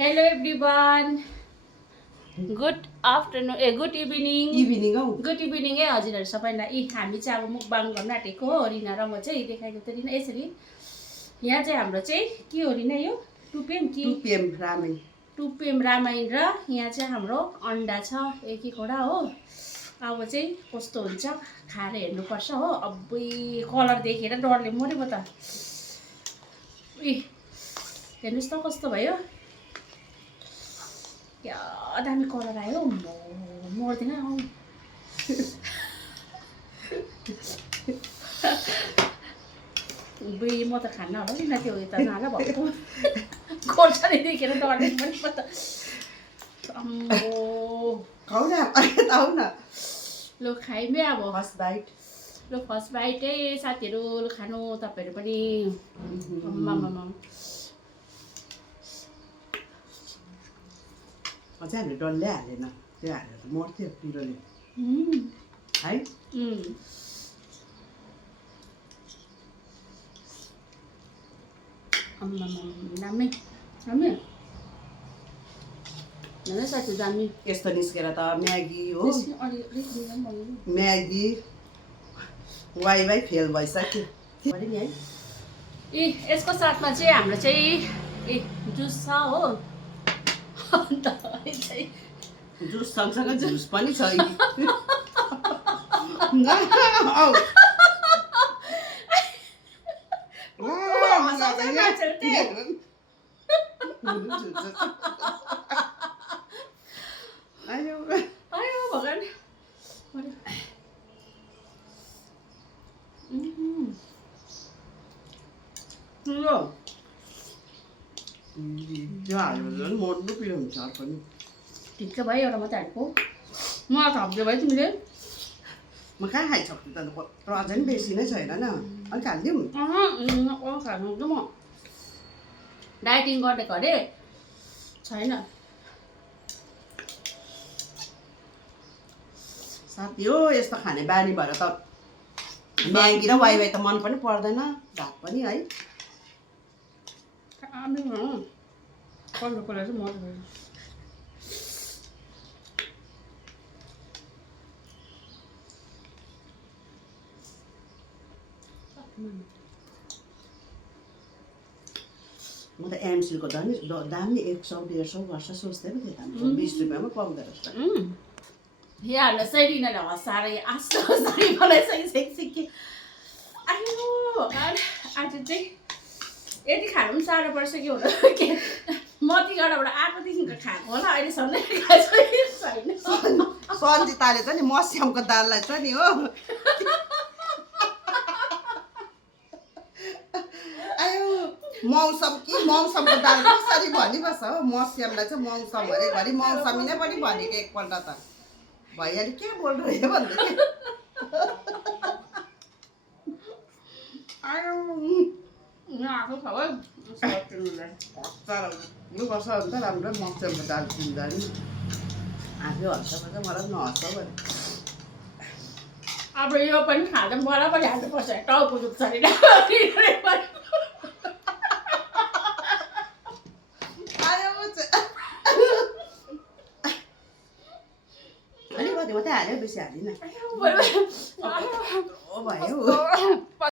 hello everyone good afternoon good evening good evening है हजुरहरू सबैलाई हामी चाहिँ अब मुकबाङ गर्न आँटेको हो रिना र म चाहिँ देखाएको त रिना यसरी यहाँ चाहिँ हाम्रो चाहिँ के हो रिना यो 2 PM रामेन 2 PM रामायण र यहाँ चाहिँ हाम्रो अन्डा छ एक एकवटा हो अब चाहिँ कस्तो हुन्छ खाएर हेर्नुपर्छ हो अबै कलर देखेर डरले मऱ्यो म त हेर्नुहोस् त कस्तो भयो क्या दामी कलर आयो मर्दैन हौ बुई म त खान्न होला नि त्यो यता नाला भएको खोर्सानी देखेर डरले पनि म त खाऊ न लु खाइमे अब फर्स्ट बाइट लु फर्स्ट बाइटै साथीहरू खानु तपाईँहरू पनि अझै हामीले डल्लै हालेन त्यो हालेर त मर्थ्यो पिरोले है दामी दामी साथी दामी यस्तो निस्केर त म्यागी हो म्यागी वाइ फेल भइसक्यो नि है यसको साथमा चाहिँ हाम्रो चाहिँ जुस छ हो अन्त चाहिँ जुस सँगसँगै जुस पनि छ आयो भगवान मोड्नु पिरो हुन्छ पनि ठिक भयो एउटा मात्रै हालेको मलाई थप्दियो भयो तिमीले म कहाँ खाइसक्छु त अझै पनि बेसी नै छैन न अलिक हालिदिउँ खानु म डाइटिङ गरेको अरे छैन साथी हो यस्तो खाने बानी भएर त म्यागी र वाइ त मन पनि पर्दैन भात पनि है कलरको चाहिँ मजा भयो म त एमसीको दाम नि 100-150 गर्छ सोच्दै पो थिएँ त 20 रुपियाँमा पाउँदो रहेछ यहाँहरूलाई चाहिँ रिनाले हँसाएर आस्तो हँसारी बनाइसकिसक्यो आयो आज चाहिँ यति खानु पनि साह्रो पर्छ कि हुन के मतिगढाबाट आएकोदेखिको खाएको होला अहिलेसम्म खाएको छैन सन्जिताले चाहिँ नि मस्यामको दाललाई छ नि हो आयो मौसमको दाल कसरी भनिबस्छ हो मस्यामलाई चाहिँ मौसम अरे घरि मौसमी नै पनि भनेको एकपल्ट त भैयाले के बोल्नु भयो भन्दै आयो आएको छ है यो वर्ष अन्त राम्रो मस्यामको दाल किन्दा नि आफै हल्का चाहिँ मलाई पनि नहस्छ भने अब यो पनि खाँदा मलाई पनि हाल्नुपर्छ टाउको दुख्छ अरे